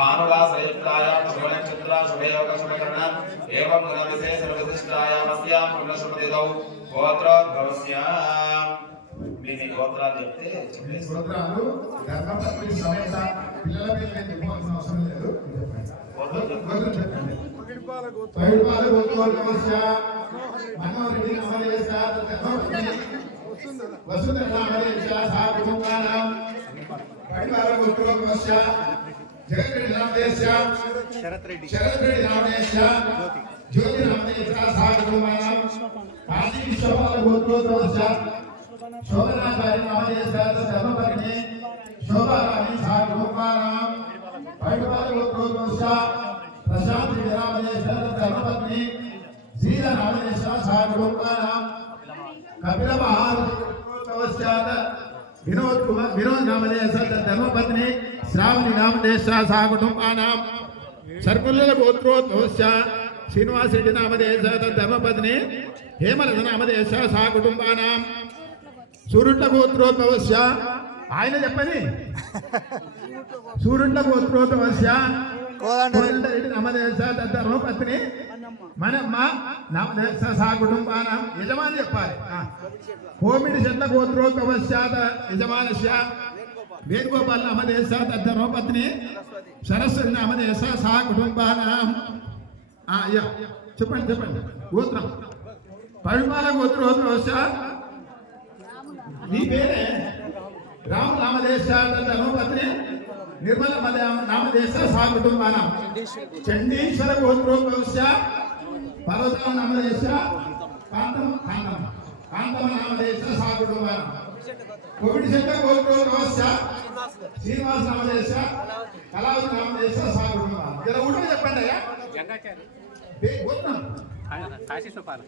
भानुला संयुक्तायां शुभनक्षत्रा शुभयोग शुभकर्ण एवं गुणविशेष सर्वविशिष्टायामस्यां पुण्यशुभदितौ गोत्रोद्भवस्यां మీది గోత్రాలు చెప్తే గోత్రాలు ధర్మపత్ని సమేత పిల్లల పేరు చెప్పాల్సిన అవసరం లేదు. గోత్రం చెప్పండి. పైడిపాల గోత్రోద్భవస్య మనోహరి నమదేశ ధర్మపత్ని వసుంధర నామదేశ సా కుటుంబానాం పైడిపాల గోత్రోద్భవస్య జగద్రెడ్డి నామదేశ శరత్రెడ్డి నామదేశ జ్యోతి నామదేశ సా కుటుంబానాం కాశీ విశ్వపాల గోత్రోద్భవస్య శోభనాచారి నామదేశ ధర్మపత్ని శోభారాణి సా కుటుంబానాం పైడిపాల గోత్రోద్భవస్య ప్రశాంతి నామదేశ ధర్మపత్ని శ్రీధ నామదేశ సా కుటుంబానాం కపిల మహారాజ వినోద్ నామదేశ ధర్మపత్ని శ్రావణి నామదేశ సా కుటుంబానాం సర్కుల గోత్రోద్భవస్య శ్రీనివాస్ రెడ్డి నామదేశ ధర్మపత్ని హేమలత నామదేశ సా కుటుంబానాం సూర్యుట్ల గోత్రోద్భవస్య ఆయన చెప్పని సూర్యుట్ల గోత్రోద్భవస్య రెడ్డి నామదేశ ధర్మపత్ని మనమ్మ నామదేశ సా కుటుంబానాం యజమాని చెప్పాలి. కోమిడి చెట్ల గోత్రోద్భవస్య యజమానస్య వేణుగోపాల్ నామదేశ ధర్మపత్ని సరస్వతి నామదేశ సా కుటుంబానాం. చెప్పండి చెప్పండి గోత్రం. పవిపాల గోత్రోద్భవస్య నీ పేరే రామ నామదేశ ధర్మపత్ని నిర్మల నామదేశ సా కుటుంబానాం. చండీశ్వర గోత్రోద్భవస్య పర్వత నామదేశ కాంతమ నామదేశ సా కుటుంబానాం. కోవిడి చెట్ల గోత్రోద్భవస్య శ్రీనివాస నామదేశ కళావతి నామదేశ సా కుటుంబానాం. ఇలా ఉంటే చెప్పండి అయ్యా గోత్రం.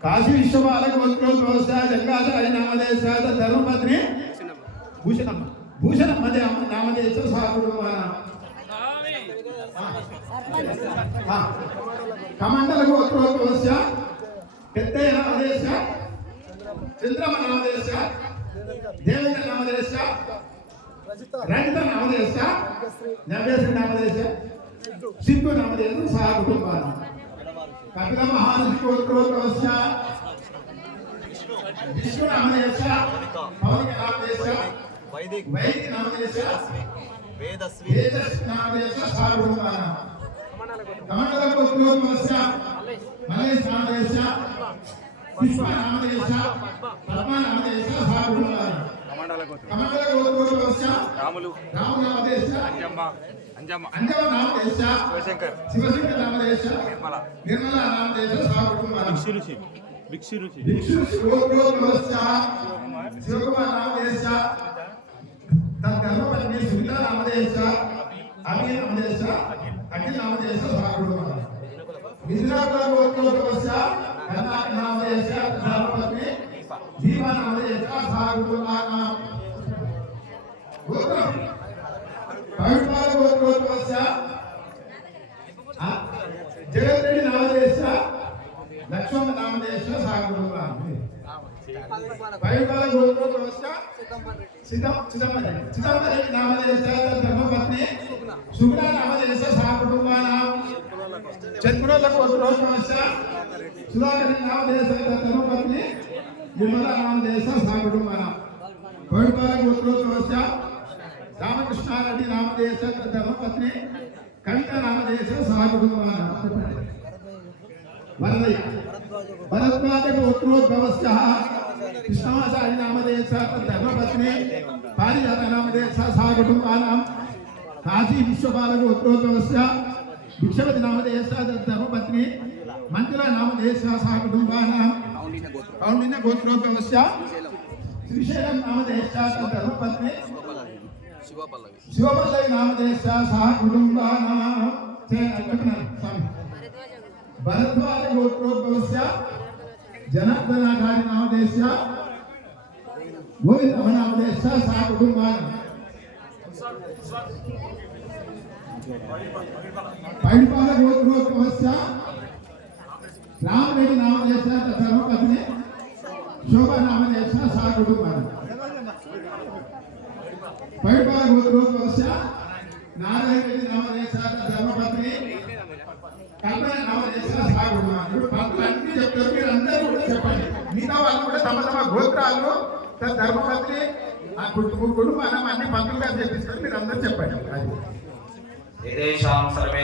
కాశీ విశ్వపాల గోత్రోద్భవస్య జంగాచార్య నామదేశ ధర్మపత్ని భూషణమ్మ నామదేశ సా కుటుంబానాం. కమండల గోత్రోద్భవస్య పెద్దయ్య నామదేశ చంద్రమ నామదేశ దేవత నామదేశ రంజిత నామదేశ నవ్యశ్రీ నామదేశ సిద్ధు నామదేశ సా కుటుంబానాం. కపిల మహారాజ గోత్రోద్భవస్య విష్ణు నామదేశ పవన్ నామదేశ వైదిక్ నామదేశ వేదశ్రీ నామదేశ సా కుటుంబానాం. కమండల గోత్రోద్భవస్య మల్లేశ్ నామదేశ పుష్ప నామదేశ పద్మ నామదేశ సా కుటుంబానాం. కమండల గోత్రోద్భవస్య రాములు నామదేశ అంజమ్మ నామదేశ శివశంకర్ నామదేశ నిర్మల నామదేశ సా కుటుంబానాం. భిక్షు ఋషి గోత్రోద్భవస్య శివకుమార్ నామదేశ ధర్మపత్ని సునీత నామదేశ అఖిల్ నామదేశ అఖిల్ నామదేశ సా కుటుంబానాం. మిథునాకుల గోత్రోద్భవస్య కర్ణాటక నామదేశ ధర్మపత్ని దీప నామదేశ సా కుటుంబానాం. గోత్రం. పవిపాల గోత్రోద్భవస్య జగద్రెడ్డి నామదేశ లక్ష్మణ నామదేశ సా కుటుంబానాం. పవిపాల గోత్రోద్భవస్య చిదంబరెడ్డి నామదేశ ధర్మపత్ని సుగుణ నామదేశ సా కుటుంబానాం. చంద్రుల గోత్రోద్భవస్య సుధాకర్ నామదేశ ధర్మపత్ని నిర్మల నామదేశ సా కుటుంబానాం. పవిపాల గోత్రోద్భవస్య రామకృష్ణారెడ్డి నామదేశ ధర్మపత్ని కవిత నామదేశ సా కుటుంబానాం. వరదయ్య భరద్వాజ గోత్రోద్భవస్య కృష్ణమాచార్య నామదేశ ధర్మపత్ని పారిజాత నామదేశ సా కుటుంబానాం. కాశీ విశ్వపాల గోత్రోద్భవస్య భిక్షవతి నామదేశ ధర్మపత్ని మంజుల నామదేశ సా కుటుంబానాం. కౌండిన్య గోత్రోద్భవస్య శ్రీశైలం నామదేశ ధర్మపత్ని శివపల్లవి నామదేశ సా కుటుంబానాం. భరద్వాజ గోత్రోద్భవస్య జనార్దనాచార్య నామదేశ గోవింద నామదేశ సా కుటుంబానాం. పైడిపాల గోత్రోద్భవస్య రామరెడ్డి నామదేశ ధర్మపత్ని శోభ నామదేశ సా కుటుంబానాం. పైడిపాల గోత్రోద్భవస్య నారాయణ రెడ్డి నామదేశ ధర్మ కల్పన నవదేశ సాగుడు ఇప్పుడు పంతులు అన్ని చెప్తారు, మీరు అందరూ కూడా చెప్పండి. మిగతా వాళ్ళు కూడా తమ తమ గోత్రాలు ధర్మపత్రి ఆ కుటుంబం అన్ని పంతులుగా చెప్పిస్తారు, మీరు అందరూ చెప్పండి. అది ఏదేషాం సర్వే